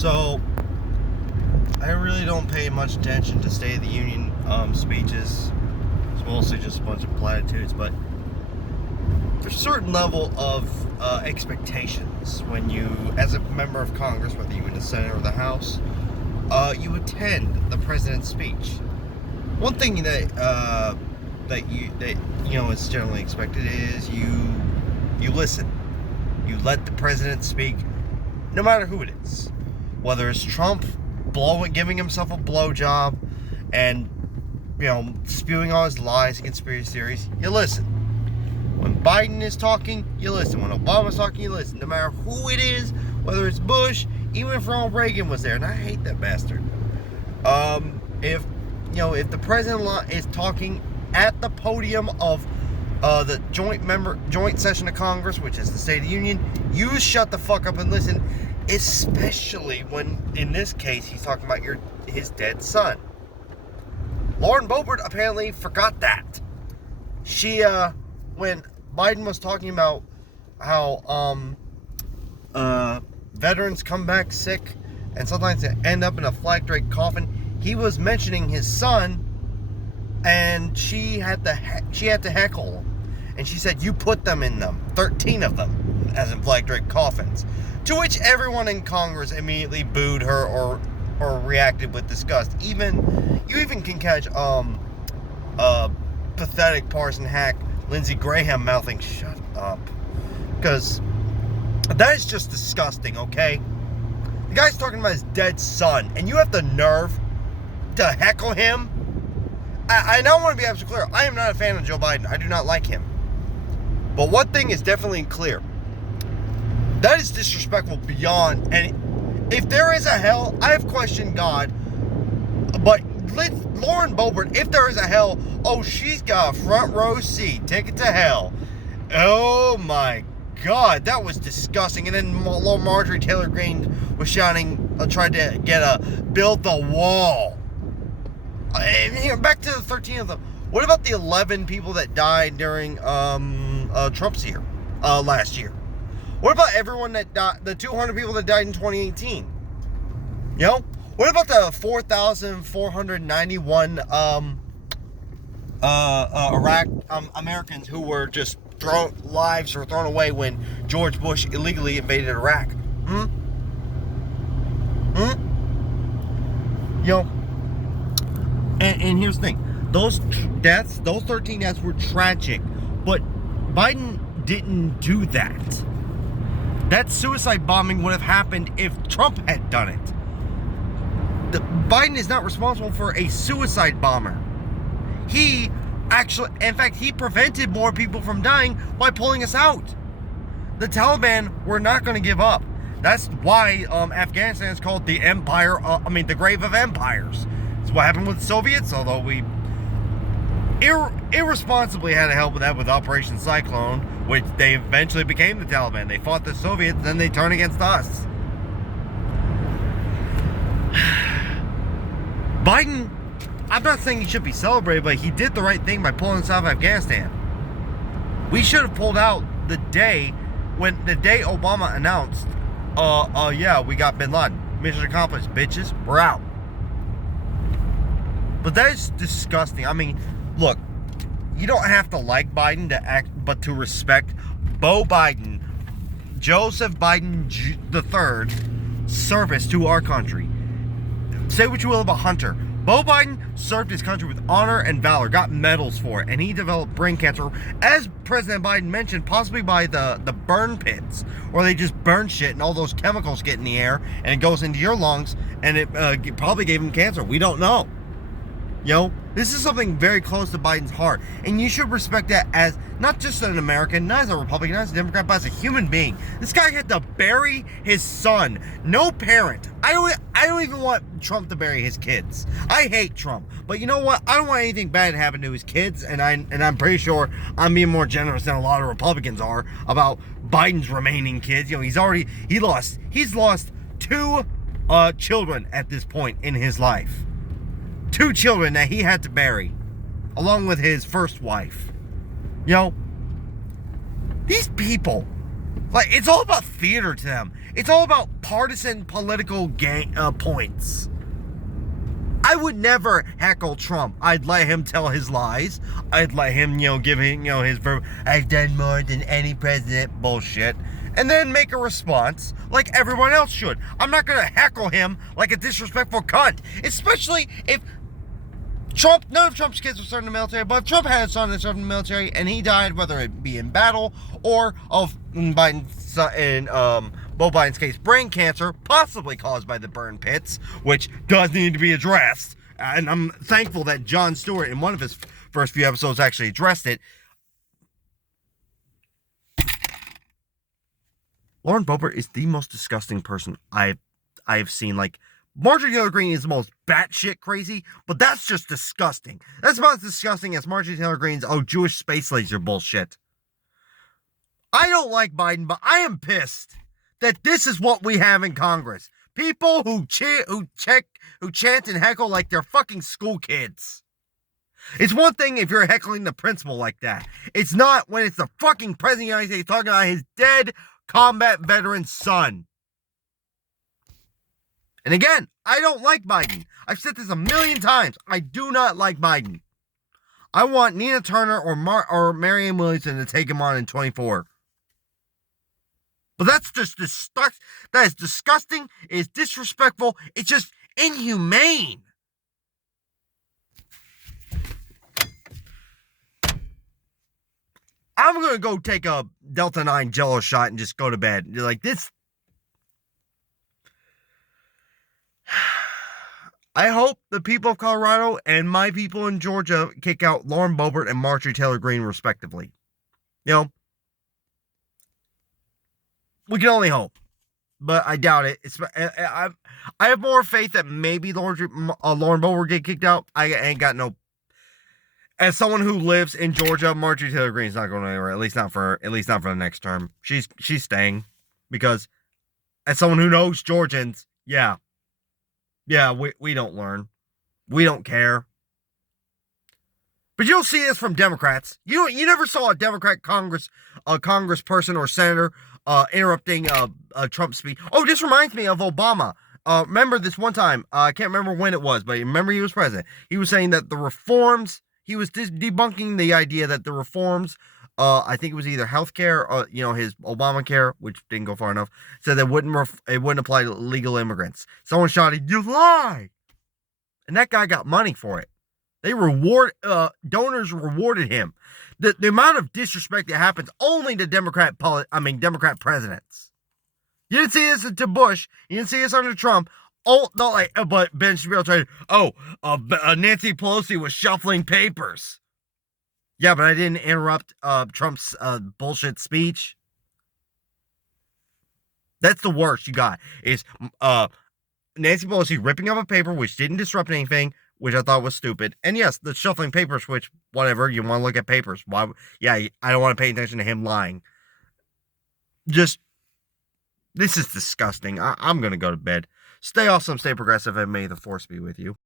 So, I really don't pay much attention to State of the Union speeches. It's mostly just a bunch of platitudes, but there's a certain level of expectations when you, as a member of Congress, whether you're in the Senate or the House, you attend the president's speech. One thing that is generally expected is you listen. You let the president speak, no matter who it is. Whether it's Trump giving himself a blowjob and, spewing all his lies and conspiracy theories, you listen. When Biden is talking, you listen. When Obama's talking, you listen. No matter who it is, whether it's Bush, even if Ronald Reagan was there, and I hate that bastard. If the president is talking at the podium of the joint session of Congress, which is the State of the Union, you shut the fuck up and listen. Especially when, in this case, he's talking about his dead son. Lauren Boebert apparently forgot that. She, when Biden was talking about how veterans come back sick and sometimes they end up in a flag draped coffin, he was mentioning his son, and she had to heckle him. And she said, "You put them in them, 13 of them, as in flag draped coffins." To which everyone in Congress immediately booed her or reacted with disgust. You even can catch pathetic partisan hack Lindsey Graham mouthing, "Shut up," because that is just disgusting. Okay, the guy's talking about his dead son, and you have the nerve to heckle him. I now want to be absolutely clear. I am not a fan of Joe Biden. I do not like him. But one thing is definitely clear. That is disrespectful beyond any. If there is a hell, I have questioned God. But Lauren Boebert, if there is a hell, she's got a front row seat. Ticket to hell. Oh my God, that was disgusting. And then Marjorie Taylor Greene was shouting, tried to get build the wall. And here, back to the 13 of them. What about the 11 people that died during Trump's year, last year? What about everyone that died, the 200 people that died in 2018? What about the 4,491 Iraq Americans who were just lives were thrown away when George Bush illegally invaded Iraq? And here's the thing. Those 13 deaths were tragic, but Biden didn't do that. That suicide bombing would have happened if Trump had done it. Biden is not responsible for a suicide bomber. He prevented more people from dying by pulling us out. The Taliban were not going to give up. That's why Afghanistan is called the the grave of empires. It's what happened with the Soviets, although we irresponsibly had to help with that with Operation Cyclone, which they eventually became the Taliban. They fought the Soviets, then they turned against us. Biden, I'm not saying he should be celebrated, but he did the right thing by pulling us out of Afghanistan. We should have pulled out the day Obama announced, we got Bin Laden. Mission accomplished, bitches. We're out. But that is disgusting. I mean, look, you don't have to like Biden to act, but to respect Beau Biden, Joseph Biden III, service to our country. Say what you will about Hunter. Beau Biden served his country with honor and valor, got medals for it, and he developed brain cancer, as President Biden mentioned, possibly by the burn pits, or they just burn shit and all those chemicals get in the air and it goes into your lungs and it probably gave him cancer. We don't know. This is something very close to Biden's heart, and you should respect that as not just an American, not as a Republican, not as a Democrat, but as a human being. This guy had to bury his son. No parent. I don't even want Trump to bury his kids. I hate Trump, but you know what? I don't want anything bad to happen to his kids, and I'm pretty sure I'm being more generous than a lot of Republicans are about Biden's remaining kids. He's lost 2 children at this point in his life. 2 children that he had to bury, along with his first wife. These people, it's all about theater to them. It's all about partisan political points. I would never heckle Trump. I'd let him tell his lies. I'd let him, give him, his verb, I've done more than any president bullshit. And then make a response like everyone else should. I'm not going to heckle him like a disrespectful cunt. Especially if none of Trump's kids were served in the military, but if Trump had a son that served in the military and he died, whether it be in battle or of Beau Biden's case, brain cancer, possibly caused by the burn pits, which does need to be addressed. And I'm thankful that Jon Stewart, in one of his first few episodes, actually addressed it. Lauren Boebert is the most disgusting person I've seen. Like, Marjorie Taylor Greene is the most batshit crazy, but that's just disgusting. That's about as disgusting as Marjorie Taylor Greene's Jewish space laser bullshit. I don't like Biden, but I am pissed that this is what we have in Congress. People who chant and heckle like they're fucking school kids. It's one thing if you're heckling the principal like that. It's not when it's the fucking president of the United States talking about his dead combat veteran son. And again, I don't like Biden. I've said this a million times. I do not like Biden. I want Nina Turner or Marianne Williamson to take him on in 24. But that's just that is disgusting. It's disrespectful. It's just inhumane. I'm going to go take a Delta 9 Jello shot and just go to bed. You're like, this. I hope the people of Colorado and my people in Georgia kick out Lauren Boebert and Marjorie Taylor Greene, respectively. We can only hope. But I doubt it. I have more faith that maybe Lauren Boebert get kicked out. I ain't got no. As someone who lives in Georgia, Marjorie Taylor Greene's not going anywhere. At least not for the next term. She's staying because, as someone who knows Georgians, yeah, we don't learn, we don't care. But you'll see this from Democrats. You never saw a Democrat congressperson or senator interrupting a Trump speech. Oh, this reminds me of Obama. Remember this one time? I can't remember when it was, but remember he was president. He was saying that the reforms. He was debunking the idea that the reforms, I think it was either healthcare or his Obamacare, which didn't go far enough, said that it wouldn't apply to legal immigrants. Someone shouted, "You lie!" And that guy got money for it. They donors rewarded him. The amount of disrespect that happens only to Democrat presidents. You didn't see this to Bush. You didn't see this under Trump. Oh, not like, but Ben Shapiro tried. Nancy Pelosi was shuffling papers. Yeah, but I didn't interrupt Trump's bullshit speech. That's the worst you got. Is Nancy Pelosi ripping up a paper which didn't disrupt anything, which I thought was stupid. And yes, the shuffling papers, which whatever you want to look at papers. Why? Yeah, I don't want to pay attention to him lying. This is disgusting. I'm gonna go to bed. Stay awesome, stay progressive, and may the force be with you.